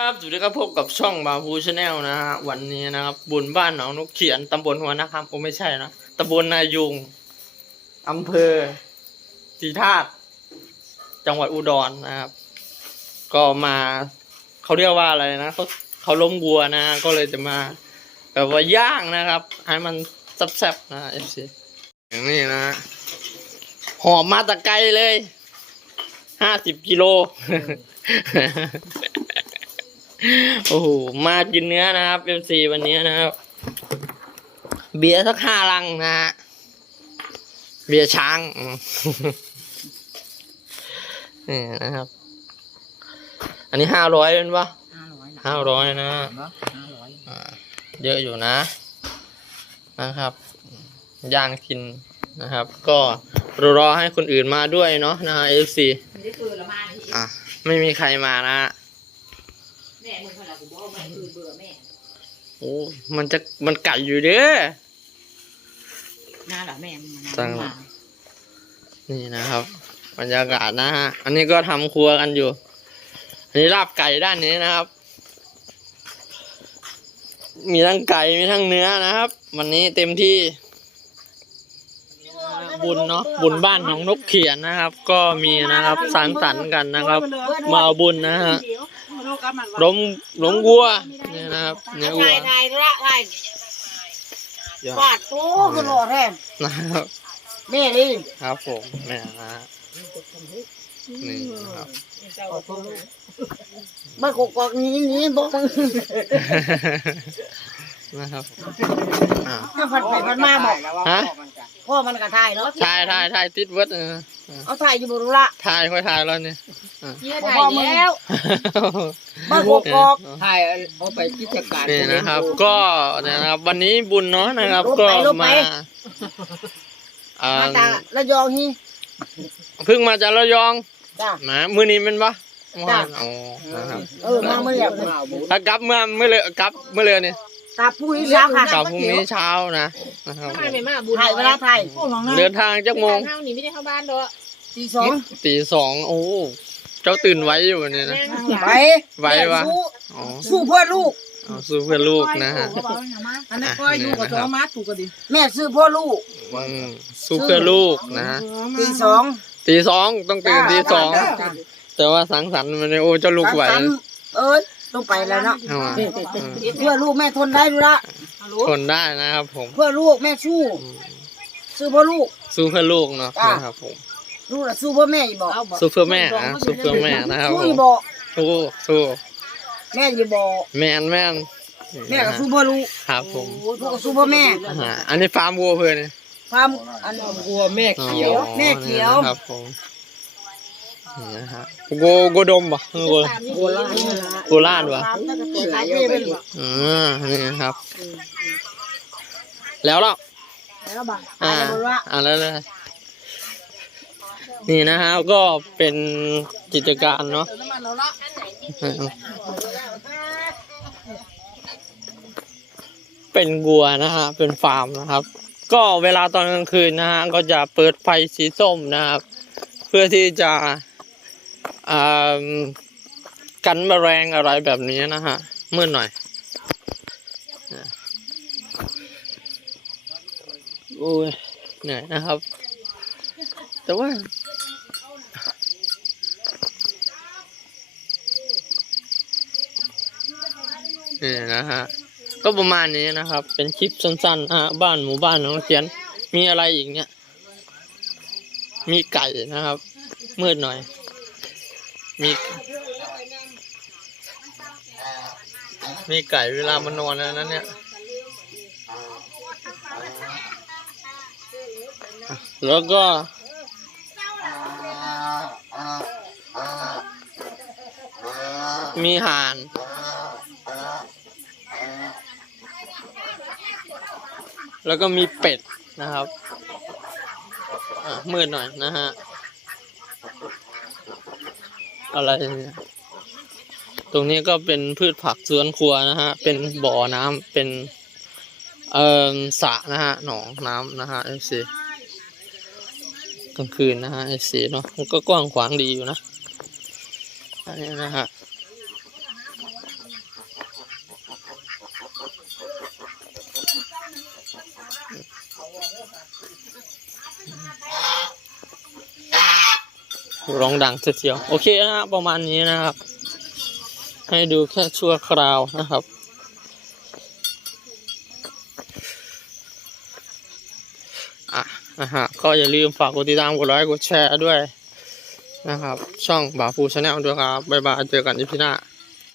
ครับสวัสดีครับพบกับช่องบาพูชาแนลนะฮะวันนี้นะครับบุญบ้านหนองนกเขียนตำบลหัวนะครับโอ้ไม่ใช่นะตำบลนายุงอำเภอสีธาตุจังหวัดอุดรนะครับ ก็มาเขาเรียกว่าอะไรนะเขาเขาล้มวัวนะ ก็เลยจะมาแบบว่าย่างนะครับ ให้มันแซ่บๆนะเอฟซีอย่างนี้นะหอมมาตะไกลเลยห้าสิบกิโล โอ้โห มากินเนื้อนะครับเอฟซีวันนี้นะครับ เบียร์สักห้าลังนะฮะ เบียร์ช้างอืมนี่นะครับ อันนี้ห้าร้อยเป็นปะห้าร้อยห้าร้อยนะห้าร้อยอ่าเยอะอยู่นะ นะครับ ย่างกินนะครับ ก็รอให้คนอื่นมาด้วยเนาะนะเอฟซีไม่ได้คืนละมานี่อะไม่มีใครมานะ แม่มึงคนละกูบอกว่าคืนเบื่อแม่ โอ้ มันจะมันไก่อยู่เด้อหน้าหรอแม่มึงมาตั้งนี่นะครับบรรยากาศนะฮะ อันนี้ก็ทำครัวกันอยู่ อันนี้ลาบไก่ด้านนี้นะครับ มีทั้งไก่มีทั้งเนื้อนะครับ วันนี้เต็มที่ บุญเนาะบุญบ้านของนกเขียนนะครับ ก็มีนะครับสังสรรค์กันนะครับ มาเอาบุญนะฮะ ล้มล้มวัวนี่นะครับเนื้อวัวถ่ายถ่ายละถ่ายยอดฟาดตู้ก็หล่อแทนนะครับแม่ดิครับผมแม่นะฮะนี่นะครับบ้านกกอกนี้นี้บอกมึงนะครับอ่าถ้าพันไปพันมาบอกฮะพ่อมันก็ถ่ายเนาะถ่ายถ่ายถ่ายติดเวิร์ดเออเอาถ่ายอยู่บนรุละถ่ายค่อยถ่ายแล้วเนี่ย เชี่ยถ่ายแล้วบ้านกกอกถ่ายเอาไปกิจการนี่นะครับ ก็เนี่ยนะครับ วันนี้บุญเนาะนะครับ ก็มาอ่ามาตาละยองฮีเพิ่งมาจากระยองจ้านะมือนี้เป็นปะจ้ะอ๋อนะครับเออมาเมื่อไหร่ถ้ากลับเมื่อเมื่อเลยกลับเมื่อเลยเนี่ยตาผู้นี้แล้วค่ะกลับพรุ่งนี้เช้านะนะครับทำไมไม่มาบุญถ่ายเวลาถ่ายเดินทางจักโมงเท่านี้ไม่ได้เข้าบ้านดอกตีสองตีสองโอ้ เจ้าตื่นไว้อยู่เนี่ยนะไปไว้ปะสู้อ๋อสู้เพื่อลูกเอาสู้เพื่อลูกนะฮะอันนั้นก็อยู่กับตัวมาถูกกันดิแม่ซื้อเพื่อลูกอืมสู้เพื่อลูกนะฮะตีสองตีสองต้องตื่นตีสองจ้ะแต่ว่าสังสรรค์มันเนี่ยโอ้เจ้าลูกไหวสามเอ้ยต้องไปแล้วเนาะเอามาอืมเพื่อลูกแม่ทนได้ดูละทนได้นะครับผม เพื่อลูกแม่สู้สู้เพื่อลูกสู้เพื่อลูกเนาะจ้ะนะครับผม ลูกละสู้เพื่อแม่อีบอกสู้เพื่อแม่อะสู้เพื่อแม่นะครับสู้ผอีมบอกสู้สู้แม่อีบอกแม่นแม่นแม่ก็สู้เพื่อลูกครับผมลูกก็สู้เพื่อแม่อ่าอันนี้ฟาร์มวัวเพื่อนเนี่ยความอันวัวแม่เขียวแม่เขียวครับผมนี่นะฮะโกโกดมปะโกโบราณนี่ละโกลาดปะความตั้งแต่ตัวขายเท่เป็นบอกอ่านี่นะครับ แล้วแล้วแล้วบ้างอ่าอ่าบอกว่าอ่าแล้วเลย นี่นะฮะก็เป็นกิจการเนาะเป็นวัวนะฮะเป็นฟาร์มนะครับ ก็เวลาตอนกลางคืนนะฮะก็จะเปิดไฟสีส้มนะครับ เพื่อที่จะกันแมลงอะไรแบบนี้นะฮะมืดหน่อยโอ้ยเหนื่อยนะครับ แต่ว่า นี่นะฮะ ก็ประมาณนี้นะครับ เป็นคลิปสั้นๆอะบ้านหมู่บ้านน้องเขียน มีอะไรอีกเนี่ย มีไก่นะครับ มืดหน่อย มี มีไก่เวลามันนอนแล้วนะเนี่ยแล้วก็มีห่าน แล้วก็มีเป็ดนะครับมืดหน่อยนะฮะ อะไร ตรงนี้ก็เป็นพืชผักสวนครัวนะฮะ เป็นบ่อน้ำเป็น เอ่อสระนะฮะ หนองน้ำนะฮะเอฟซีกลางคืนนะฮะเอฟซีเนาะ มันก็กว้างขวางดีอยู่นะ อันนี้นะฮะ ร้องดังเสียวโอเคนะประมาณนี้นะครับ ให้ดูแค่ชั่วคราวนะครับ อะนะฮะก็อย่าลืมฝากกดติดตามกดไลค์กดแชร์ด้วยนะครับ ช่องบาฟูชาแนลด้วยครับ บ๊ายบาย เจอกันอีพีหน้า